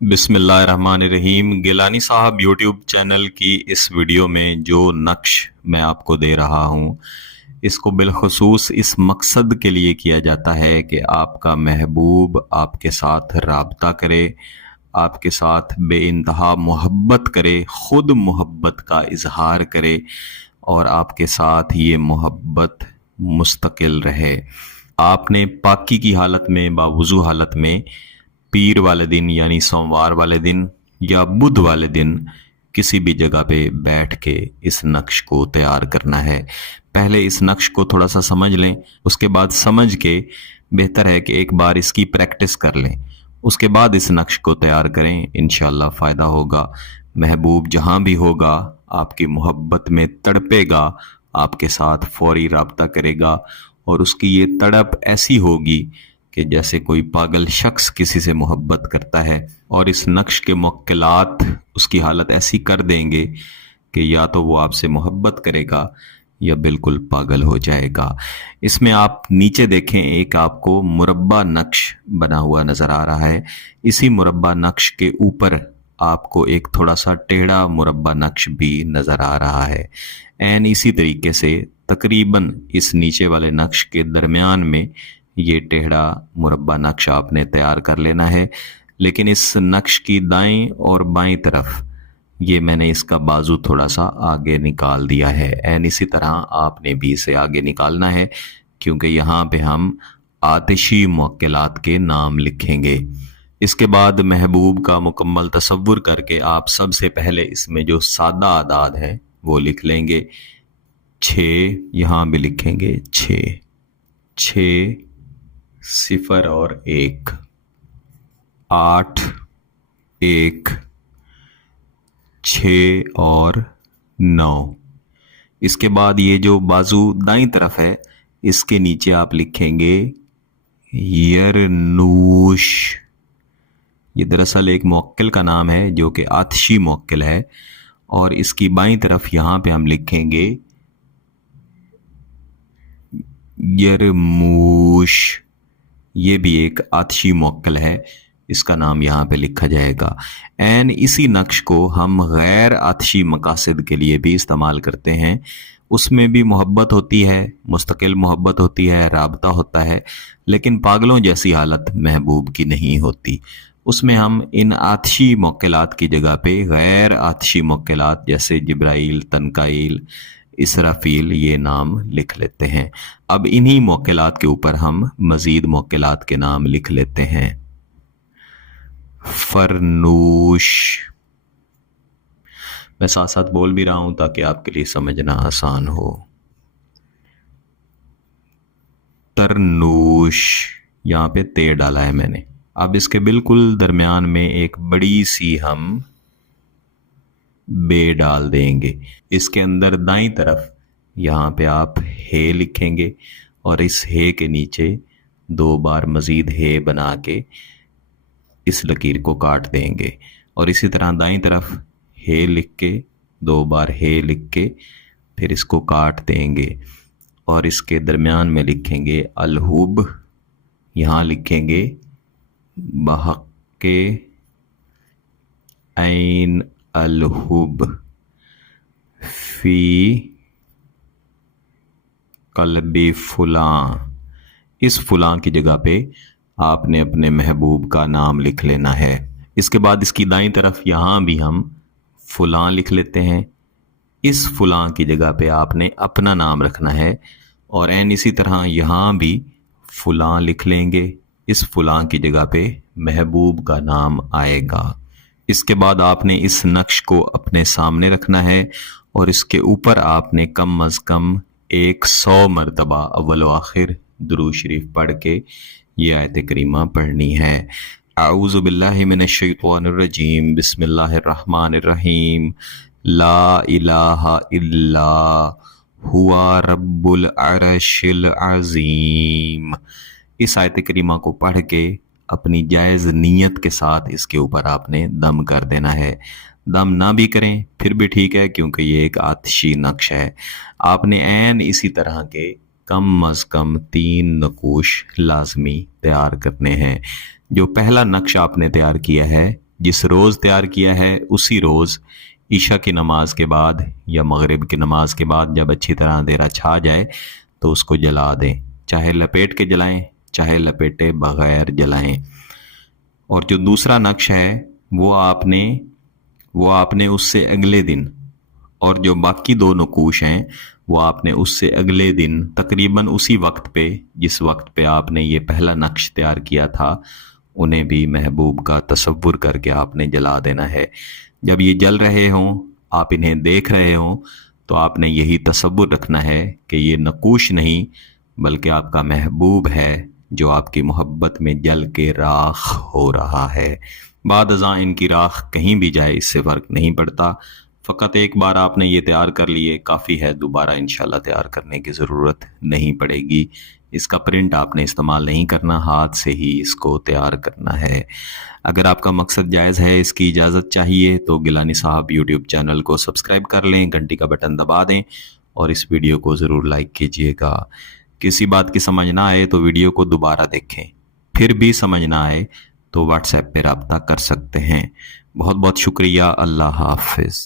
बिस्मिल्लाहिर्रहमानिर्रहीम। गिलानी साहब YouTube channel की इस वीडियो में जो नक्श मैं आपको दे रहा हूँ, इसको बिलखुसूस इस मकसद के लिए किया जाता है कि आपका महबूब आपके साथ राब्ता करे, आपके साथ बेइंतहा मोहब्बत करे, ख़ुद मोहब्बत का इजहार करे और आपके साथ ये मोहब्बत मुस्तकिल रहे। आपने पाकी की हालत में, बावुज़ू हालत में, पीर वाले दिन यानी सोमवार वाले दिन या बुध वाले दिन किसी भी जगह पे बैठ के इस नक्श को तैयार करना है। पहले इस नक्श को थोड़ा सा समझ लें, उसके बाद समझ के बेहतर है कि एक बार इसकी प्रैक्टिस कर लें, उसके बाद इस नक्श को तैयार करें। इंशाल्लाह फ़ायदा होगा। महबूब जहाँ भी होगा आपकी मोहब्बत में तड़पेगा, आपके साथ फौरी राब्ता करेगा और उसकी ये तड़प ऐसी होगी कि जैसे कोई पागल शख्स किसी से मोहब्बत करता है, और इस नक्श के मुक्किलात उसकी हालत ऐसी कर देंगे कि या तो वो आपसे मोहब्बत करेगा या बिल्कुल पागल हो जाएगा। इसमें आप नीचे देखें, एक आपको मुरब्बा नक्श बना हुआ नज़र आ रहा है। इसी मुरब्बा नक्श के ऊपर आपको एक थोड़ा सा टेढ़ा मुरब्बा नक्श भी नज़र आ रहा है। एन इसी तरीके से तकरीबन इस नीचे वाले नक्श के दरमियान में ये टेढ़ा मुरब्बा नक्श आपने तैयार कर लेना है। लेकिन इस नक्श की दाईं और बाईं तरफ ये मैंने इसका बाजू थोड़ा सा आगे निकाल दिया है। एन इसी तरह आपने भी इसे आगे निकालना है, क्योंकि यहाँ पे हम आतिशी मुक्किलात के नाम लिखेंगे। इसके बाद महबूब का मुकम्मल तसव्वुर करके आप सबसे पहले इसमें जो सादा आदाद है वो लिख लेंगे। 6 यहाँ भी लिखेंगे, 6, 0 और 1, 8, 1, 6 और 9। इसके बाद ये जो बाजू दाईं तरफ है, इसके नीचे आप लिखेंगे यरनूश। ये दरअसल एक मुवक्किल का नाम है जो कि आतिशी मुवक्किल है, और इसकी बाईं तरफ यहाँ पे हम लिखेंगे यरमूश। ये भी एक आतिशी मुवक्किल है, इसका नाम यहाँ पे लिखा जाएगा। एन इसी नक्श को हम गैर आतिशी मकासद के लिए भी इस्तेमाल करते हैं। उसमें भी मोहब्बत होती है, मुस्तकिल मोहब्बत होती है, राबता होता है, लेकिन पागलों जैसी हालत महबूब की नहीं होती। उसमें हम इन आतिशी मुक्किलात की जगह पे गैर आतिशी मुक्किलात जैसे जिब्राइल, तनकाइल, इसराफील ये नाम लिख लेते हैं। अब इन्हीं मुक्किलात के ऊपर हम मज़ीद मुक्किलात के नाम लिख लेते हैं। फरनूश, मैं साथ साथ बोल भी रहा हूं ताकि आपके लिए समझना आसान हो। तरनूश, यहाँ पे ते डाला है मैंने। अब इसके बिल्कुल दरमियान में एक बड़ी सी हम बे डाल देंगे। इसके अंदर दाईं तरफ यहाँ पे आप हे लिखेंगे और इस हे के नीचे 2 बार मज़ीद हे बना के इस लकीर को काट देंगे, और इसी तरह दाईं तरफ हे लिख के 2 बार हे लिख के फिर इसको काट देंगे, और इसके दरमियान में लिखेंगे अलहुब। यहाँ लिखेंगे बहक़े ऐन अलहुब फी कल्बी फुलां। इस फुलां की जगह पे आपने अपने महबूब का नाम लिख लेना है। इसके बाद इसकी दाईं तरफ यहाँ भी हम फुलां लिख लेते हैं। इस फुलां की जगह पे आपने अपना नाम रखना है, और एन इसी तरह यहाँ भी फुलां लिख लेंगे। इस फुलां की जगह पे महबूब का नाम आएगा। इसके बाद आपने इस नक्श को अपने सामने रखना है, और इसके ऊपर आपने कम अज़ कम 100 मरतबा अव्वल व आखिर दुरूद शरीफ पढ़ के ये आयत करीमा पढ़नी है। आऊज़ु बिल्लाहि मिनश शैतानिर रजीम, बिस्मिल्लाहिर्रहमानिर्रहीम, ला इलाहा इल्ला हुवा रब्बुल अर्शिल अज़ीम। इस आयत करीमा को पढ़ के अपनी जायज़ नीयत के साथ इसके ऊपर आपने दम कर देना है। दम ना भी करें फिर भी ठीक है, क्योंकि ये एक आतिशी नक्श है। आपने ऐन इसी तरह के कम अज़ कम 3 नकूश लाजमी तैयार करने हैं। जो पहला नक्श आपने तैयार किया है जिस रोज़ तैयार किया है उसी रोज़ ईशा की नमाज के बाद या मगरिब की नमाज के बाद जब अच्छी तरह अंधेरा छा जाए तो उसको जला दें, चाहे लपेट के जलाएं चाहे लपेटे बगैर जलाएं। और जो दूसरा नक्श है वो आपने उससे अगले दिन, और जो बाकी दो नकूश हैं वो आपने उससे अगले दिन तकरीबन उसी वक्त पे जिस वक्त पे आपने ये पहला नक्श तैयार किया था उन्हें भी महबूब का तसव्वुर करके आपने जला देना है। जब ये जल रहे हों, आप इन्हें देख रहे हों, तो आपने यही तसव्वुर रखना है कि ये नकूश नहीं बल्कि आपका महबूब है जो आपकी मोहब्बत में जल के राख हो रहा है। बाद अज़ां इनकी राख कहीं भी जाए इससे फ़र्क नहीं पड़ता, फ़कत एक बार आपने ये तैयार कर लिए काफ़ी है, दोबारा इंशाल्लाह तैयार करने की ज़रूरत नहीं पड़ेगी। इसका प्रिंट आपने इस्तेमाल नहीं करना, हाथ से ही इसको तैयार करना है। अगर आपका मकसद जायज़ है, इसकी इजाज़त चाहिए, तो गिलानी साहब यूट्यूब चैनल को सब्सक्राइब कर लें, घंटी का बटन दबा दें और इस वीडियो को ज़रूर लाइक कीजिएगा। किसी बात की समझ ना आए तो वीडियो को दोबारा देखें, फिर भी समझ ना आए तो व्हाट्सएप पे रब्ता कर सकते हैं। बहुत बहुत शुक्रिया। अल्लाह हाफ़िज़।